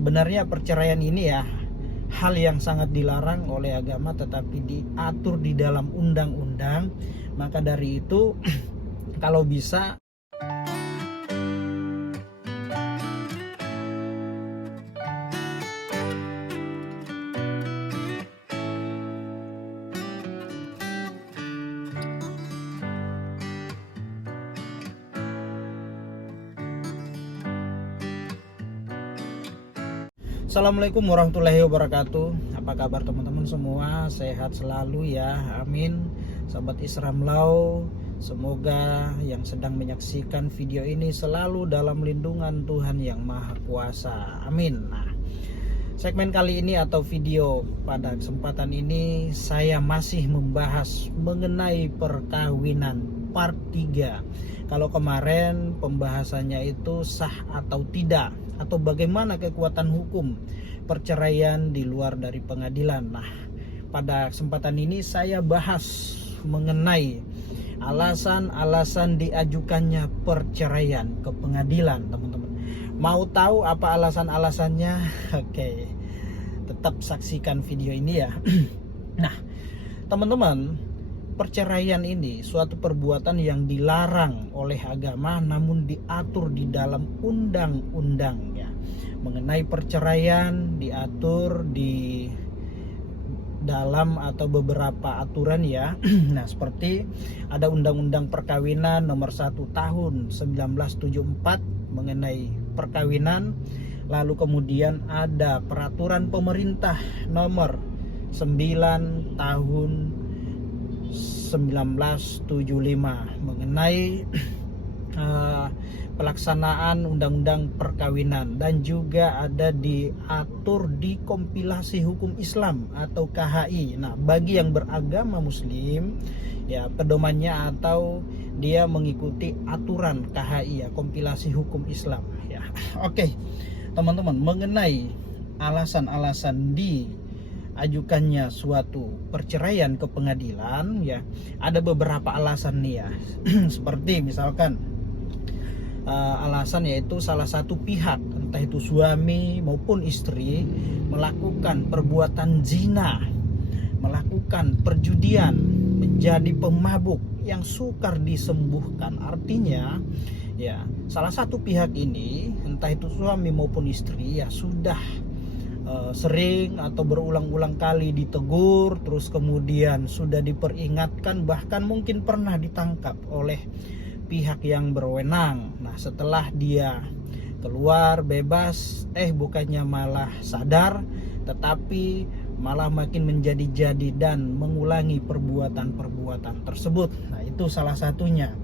Sebenarnya perceraian ini ya hal yang sangat dilarang oleh agama, tetapi diatur di dalam undang-undang. Maka dari itu kalau bisa Assalamualaikum warahmatullahi wabarakatuh. Apa kabar teman-teman semua? Sehat selalu ya, amin. Sahabat Islam Lau, semoga yang sedang menyaksikan video ini selalu dalam lindungan Tuhan yang Maha Kuasa, amin. Nah, segmen kali ini atau video pada kesempatan ini saya masih membahas mengenai perkawinan part 3. Kalau kemarin pembahasannya itu sah atau tidak, atau bagaimana kekuatan hukum perceraian di luar dari pengadilan. Nah, pada kesempatan ini saya bahas mengenai alasan-alasan diajukannya perceraian ke pengadilan, teman-teman. Mau tahu apa alasan-alasannya? Oke, tetap saksikan video ini ya. Nah, teman-teman, perceraian ini suatu perbuatan yang dilarang oleh agama, namun diatur di dalam undang-undang ya. Mengenai perceraian diatur di dalam atau beberapa aturan ya. Nah, seperti ada Undang-Undang Perkawinan nomor 1 tahun 1974 mengenai perkawinan. Lalu kemudian ada Peraturan Pemerintah nomor 9 tahun 1975 mengenai pelaksanaan undang-undang perkawinan, dan juga ada diatur di kompilasi hukum Islam atau KHI. Nah, bagi yang beragama muslim ya, pedomannya atau dia mengikuti aturan KHI ya, kompilasi hukum Islam ya. Oke, teman-teman, mengenai alasan-alasan ajukannya suatu perceraian ke pengadilan ya, ada beberapa alasan nih ya. Seperti misalkan alasan yaitu salah satu pihak, entah itu suami maupun istri, melakukan perbuatan zina, melakukan perjudian, menjadi pemabuk yang sukar disembuhkan. Artinya ya, salah satu pihak ini, entah itu suami maupun istri ya, sudah sering atau berulang-ulang kali ditegur, terus kemudian sudah diperingatkan, bahkan mungkin pernah ditangkap oleh pihak yang berwenang. Nah, setelah dia keluar bebas, bukannya malah sadar, tetapi malah makin menjadi-jadi dan mengulangi perbuatan-perbuatan tersebut. Nah, itu salah satunya.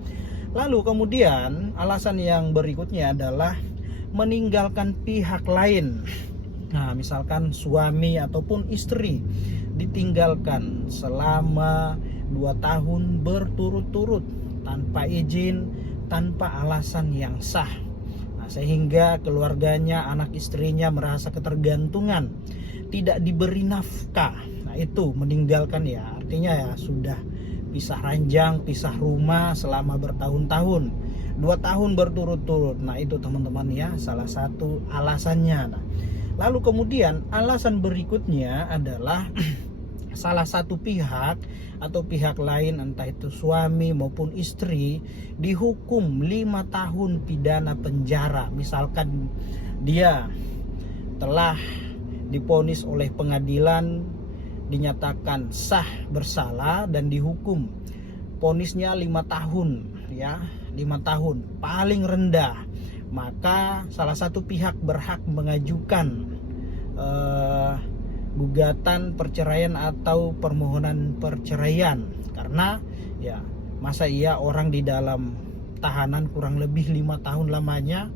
Lalu kemudian alasan yang berikutnya adalah meninggalkan pihak lain. Nah, misalkan suami ataupun istri ditinggalkan selama 2 tahun berturut-turut tanpa izin, tanpa alasan yang sah. Nah, sehingga keluarganya, anak istrinya merasa ketergantungan, tidak diberi nafkah. Nah, itu meninggalkan ya, artinya ya sudah pisah ranjang, pisah rumah selama bertahun-tahun, 2 tahun berturut-turut. Nah, itu teman-teman ya, salah satu alasannya. Nah, lalu kemudian alasan berikutnya adalah salah satu pihak atau pihak lain, entah itu suami maupun istri, dihukum 5 tahun pidana penjara. Misalkan dia telah divonis oleh pengadilan, dinyatakan sah bersalah dan dihukum, vonisnya 5 tahun ya, 5 tahun paling rendah. Maka salah satu pihak berhak mengajukan gugatan perceraian atau permohonan perceraian, karena ya, masa iya orang di dalam tahanan kurang lebih 5 tahun lamanya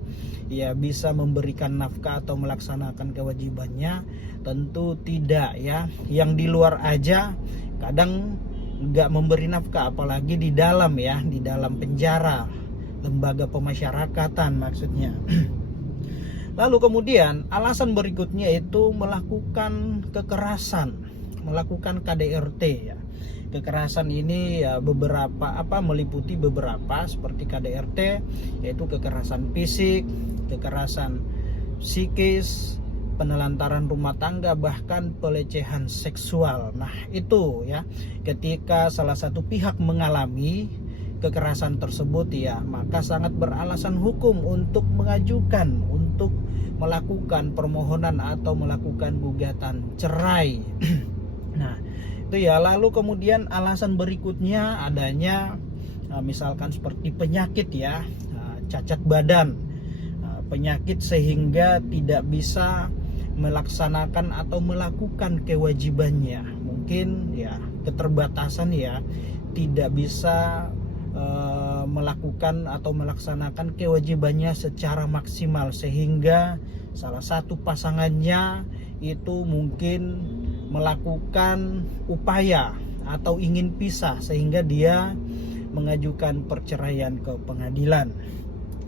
ya bisa memberikan nafkah atau melaksanakan kewajibannya? Tentu tidak ya. Yang di luar aja kadang nggak memberi nafkah, apalagi di dalam ya, di dalam penjara, lembaga pemasyarakatan maksudnya. Lalu kemudian alasan berikutnya itu melakukan kekerasan, melakukan KDRT ya. Kekerasan ini ya meliputi beberapa, seperti KDRT yaitu kekerasan fisik, kekerasan psikis, penelantaran rumah tangga, bahkan pelecehan seksual. Nah, itu ya, ketika salah satu pihak mengalami kekerasan tersebut ya, maka sangat beralasan hukum untuk mengajukan, untuk melakukan permohonan atau melakukan gugatan cerai. Nah, itu ya. Lalu kemudian alasan berikutnya adanya misalkan seperti penyakit ya, cacat badan, penyakit sehingga tidak bisa melaksanakan atau melakukan kewajibannya. Mungkin ya keterbatasan ya, tidak bisa melakukan atau melaksanakan kewajibannya secara maksimal, sehingga salah satu pasangannya itu mungkin melakukan upaya atau ingin pisah, sehingga dia mengajukan perceraian ke pengadilan.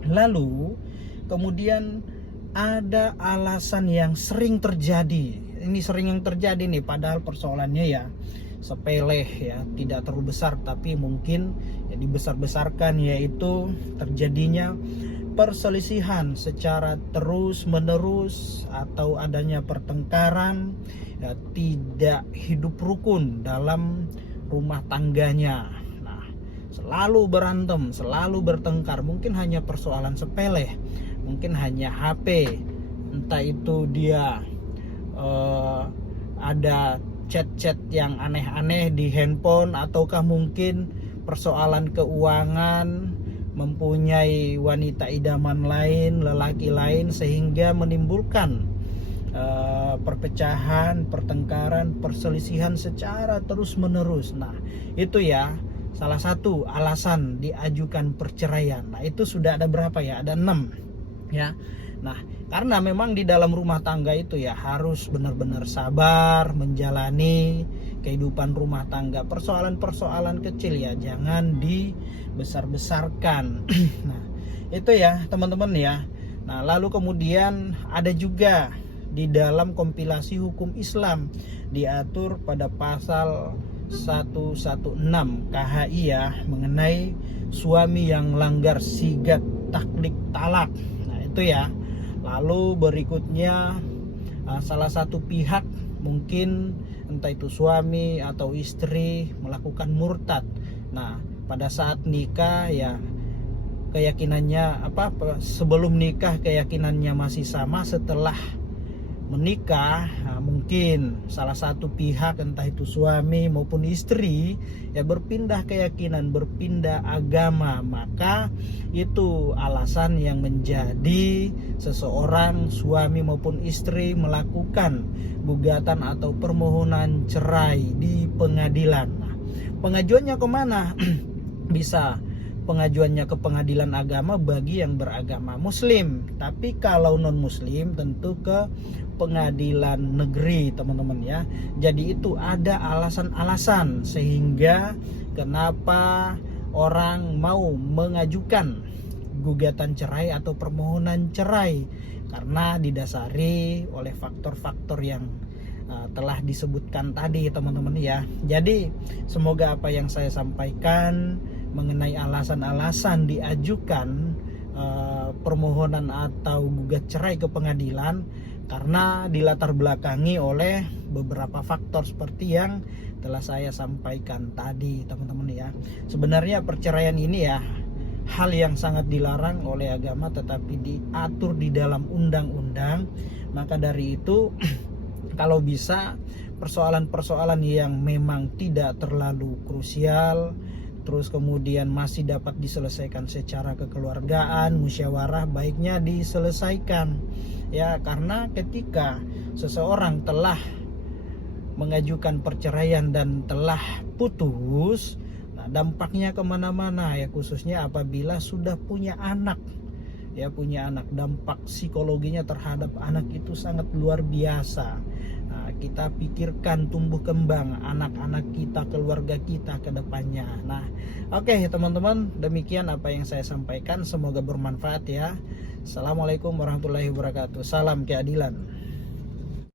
Lalu kemudian ada alasan yang sering terjadi. Ini sering yang terjadi nih, padahal persoalannya ya sepele ya, tidak terlalu besar, tapi mungkin ya dibesar-besarkan, yaitu terjadinya perselisihan secara terus menerus atau adanya pertengkaran ya, tidak hidup rukun dalam rumah tangganya. Nah, selalu berantem, selalu bertengkar, mungkin hanya persoalan sepele, mungkin hanya HP, entah itu dia ada chat-chat yang aneh-aneh di handphone, ataukah mungkin persoalan keuangan, mempunyai wanita idaman lain, lelaki lain, sehingga menimbulkan perpecahan, pertengkaran, perselisihan secara terus menerus. Nah, itu ya salah satu alasan diajukan perceraian. Nah, itu sudah ada berapa ya? Ada 6 ya. Nah, karena memang di dalam rumah tangga itu ya harus benar-benar sabar menjalani kehidupan rumah tangga. Persoalan-persoalan kecil ya jangan dibesar-besarkan. Nah, itu ya teman-teman ya. Nah, lalu kemudian ada juga di dalam kompilasi hukum Islam diatur pada pasal 116 KHI ya, mengenai suami yang langgar sigat taklik talak. Nah, itu ya. Lalu berikutnya salah satu pihak, mungkin entah itu suami atau istri, melakukan murtad. Nah, pada saat nikah ya keyakinannya sebelum nikah keyakinannya masih sama, setelah menikah mungkin salah satu pihak, entah itu suami maupun istri ya, berpindah keyakinan, berpindah agama. Maka itu alasan yang menjadi seseorang suami maupun istri melakukan gugatan atau permohonan cerai di pengadilan. Nah, pengajuannya kemana? Bisa pengajuannya ke pengadilan agama bagi yang beragama Muslim, tapi kalau non Muslim tentu ke pengadilan negeri, teman-teman ya. Jadi itu ada alasan-alasan sehingga kenapa orang mau mengajukan gugatan cerai atau permohonan cerai, karena didasari oleh faktor-faktor yang telah disebutkan tadi, teman-teman ya. Jadi semoga apa yang saya sampaikan mengenai alasan-alasan diajukan permohonan atau gugat cerai ke pengadilan karena dilatar belakangi oleh beberapa faktor seperti yang telah saya sampaikan tadi, teman-teman ya. Sebenarnya perceraian ini ya hal yang sangat dilarang oleh agama, tetapi diatur di dalam undang-undang. Maka dari itu kalau bisa persoalan-persoalan yang memang tidak terlalu krusial, terus kemudian masih dapat diselesaikan secara kekeluargaan, musyawarah, baiknya diselesaikan ya. Karena ketika seseorang telah mengajukan perceraian dan telah putus, nah dampaknya kemana-mana ya, khususnya apabila sudah punya anak ya, punya anak, dampak psikologinya terhadap anak itu sangat luar biasa. Nah, kita pikirkan tumbuh kembang anak-anak kita, keluarga kita ke depannya. Nah, oke teman-teman, demikian apa yang saya sampaikan, semoga bermanfaat ya. Assalamualaikum warahmatullahi wabarakatuh. Salam keadilan.